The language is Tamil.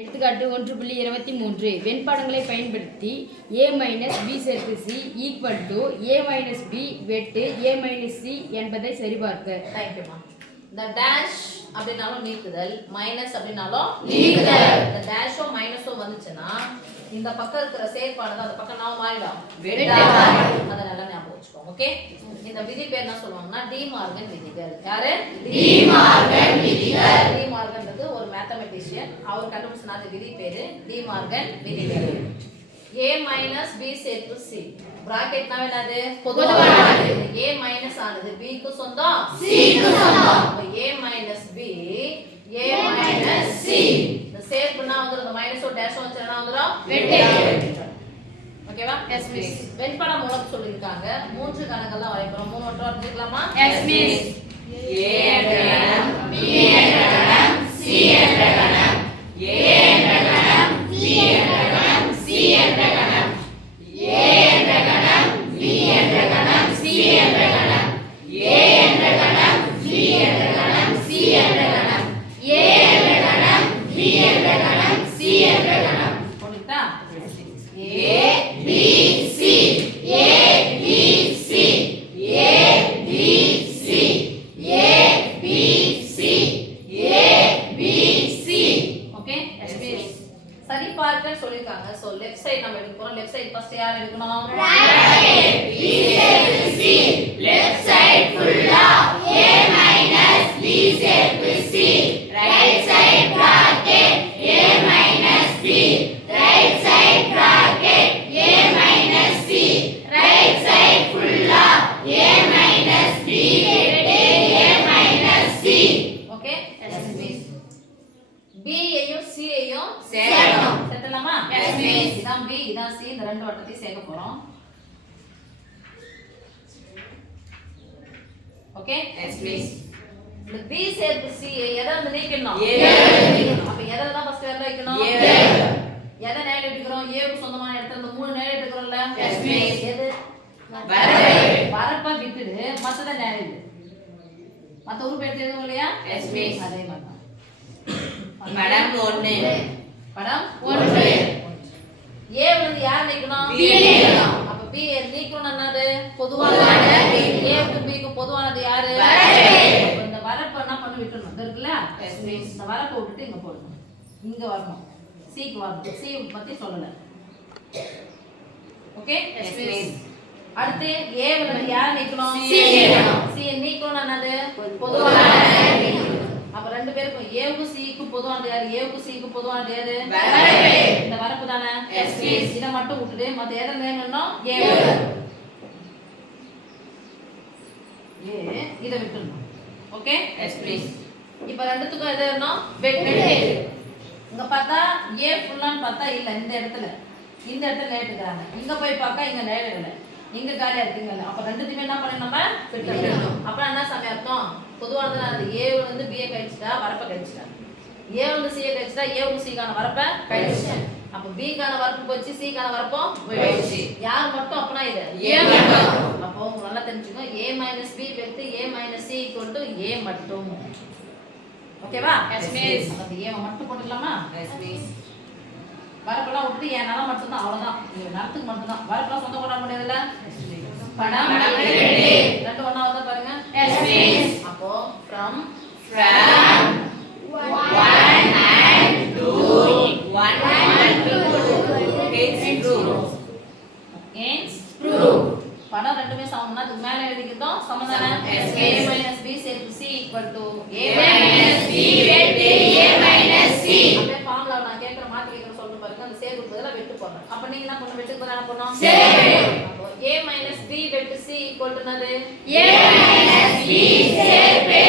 எடுத்துக்காட்டு 1.23 வெண்பாடங்களை பயன்படுத்தி a - b சேர்ப்பு c equal to a - b வெட்டு a - c என்பதை சரிபார்க்க. தேங்க்யூமா. இந்த டேஷ் அப்படினாலும் நீக்குதல், மைனஸ் அப்படினாலும் நீக்குதல். இந்த டேஷோ மைனஸோ வந்துச்சுன்னா இந்த பக்கம் இருக்கிற சேர்ப்பானது அந்த பக்கம் நாம மாறிடும், வெட்டாகும். அத நல்லா ஞாபகம் வச்சுக்கோங்க. ஓகே, இந்த விதி பேர் என்ன சொல்லுவாங்கன்னா டி மார்கன் விதிகள். யாரு? டி மார்கன் விதிகள். டி மார்கன்றது ஒரு மேத்தமெட்டிஷியன், அவர் கண்டுபிடிச்ச அந்த விதி பேரு டி மார்கன் விதிகள். a - b சேர்ப்பு c பிராக்கெட் நாம என்னது? பொதுவானது. a மைனஸ் ஆனது b க்கு சொந்தம், c க்கு சொந்தம். அப்ப a - b a - c இந்த சேர்ப்புனா வந்து அந்த மைனஸோ டேஷோ வந்துச்சுனா வந்துரும் வெட்டு. ஓகேவா? Yes miss. வெண்படம் மூலம் சொல்லிருக்காங்க. மூன்று கணக்கெல்லாம் வரையறோம். மூணு வட்டம் வரையலாமா? S miss. a என்ற கணம், b என்ற கணம், c என்ற கணம், a என்ற கணம், b என்ற கணம், c என்ற கணம், a என்ற கணம், b என்ற கணம், c என்ற கணம், a என்ற கணம், b என்ற கணம், c என்ற கணம், a என்ற கணம், b என்ற கணம், c என்ற கணம். புரியுதா? a b c a b c a b c a b c a b c. Okay, சரி பார்க்க சொல்லிருக்காங்க. சோ லெஃப்ட் சைடு நம்ம எடுக்க போறோம். லெஃப்ட் சைடு ஃபர்ஸ்ட் யார் எடுக்கணும்? பிராக்கெட் b சேர்ப்பு c. லெஃப்ட் சைடு ஃபுல்லா a - b சேர்ப்பு c. Right side bracket a - b. Right side bracket a - c. Right side ஃபுல்லா a - b வெட்டு a - c. Okay, yes miss. b ஐயும் c ஐயும் சேர்க்கணும். சேர்த்தலாமா? Yes miss. இதான் b, இதான் c. இந்த ரெண்டு வட்டத்தையும் சேர்க்க போறோம். Okay, yes miss. இந்த b சேர்ப்பு c எதை வந்து நீக்கணும்? அப்ப எதை தான் ஃபர்ஸ்ட் வரல வைக்கணும்? எதை நேரே எடுக்கிறோம்? a க்கு சொந்தமான இடத்துல இந்த மூணு நேரே எடுக்கிறோம்ல? Yes miss. எது? வரப்ப விட்டுடு, மத்தத நேரே எடு. மத்த உறுப்பு எடுத்து எழுதுவோம் இல்லையா? Yes miss. அதே மாதிரி தான். படம் 1. படம் 1. a வந்து யார் நீக்கணும்? b நீக்கணும். அப்ப b நீக்கணும் என்னது? பொதுவானது. a க்கு b க்கு பொதுவானது யாரு? வரப்பு. இந்த வரப்பு என்ன பண்ணி விட்டுறணும்? இது இருக்குல? S miss. இந்த வரப்பை விட்டுட்டு இங்க போடணும். இங்க வரணும். c க்கு வரணும். c பத்தி சொல்லல. Okay, yes miss. அடுத்து a வந்து யார் நீக்கணும்? c நீக்கணும். c நீக்கணும் என்னது? பொதுவானது. அப்ப ரெண்டு பேருக்கும் a க்கு c க்கு பொதுவானது யாரு? a க்கு c க்கு பொதுவானது யாரு? வரப்பு. இந்த வரப்பு தானே? Yes miss. இத மட்டும் விட்டுட்டு மத்த எதை நேரணும்? a இத விட்டுறணும். Okay, yes miss. இப்போ ரெண்டுத்துக்கும் எது வேணும்? வெட்டு. இங்க பார்த்தா a ஃபுல்லான்னு பார்த்தா இல்ல. இந்த இடத்துல நேட்டுக்கறாங்க. இங்க போய் பார்க்க இங்க நேடு இல்ல. இங்க காலியா இருக்குங்க. அப்ப ரெண்டுத்துமே என்ன பண்ணணும்? நம்ம வெட்டணும். அப்ப என்ன சமய அர்த்தம்? பொதுவானது அது a வந்து b கழிச்சிட்டா வரப்ப கழிச்சிட்டா, a வந்து c கழிச்சிட்டா a க்கு c கான வரப்ப கழிச்சிட்டா. அப்ப b கான வரப்பு போச்சு, c கான வரப்பும் போயிடுச்சு. யார் மட்டும் அப்பனா இது a மட்டும். அப்போ நல்லா தெரிஞ்சுக்கோ, a - b வெட்டு a - c a மட்டும். ஓகேவா? Yes miss. அப்ப a மட்டும் போட்டுடலாமா? Yes miss. வரப்பெல்லாம் விட்டு என் நலம் மட்டும் தான், அவ்வளவுதான். இது நலத்துக்கு மட்டும் தான். வரப்பெல்லாம் சொந்த கொண்டாட முடியாதுல்ல? படம் 2 ரெண்டு ஒண்ணா வந்து பாருங்க. Yes miss. அப்போ from 1 and 2 against proof. படம் ரெண்டுமே சமம்னா அதுக்கு மேல எழுதிக்கிட்டோம் சமதானே? Yes miss. a - b சேர்ப்பு c equal to a - b வெட்டு a - c. அப்படியே ஃபார்முலா நான் கேக்குற மாத்தி கேக்குற சொல்ற பாருங்க. அந்த சேர்ப்பு பதிலா வெட்டு போடுறேன். அப்ப நீங்க என்ன பண்ணணும்? வெட்டுக்கு பதிலா என்ன பண்ணணும்? சேர்ப்பு. அப்போ a - b வெட்டு c equal to என்னது? a - b சேர்ப்பு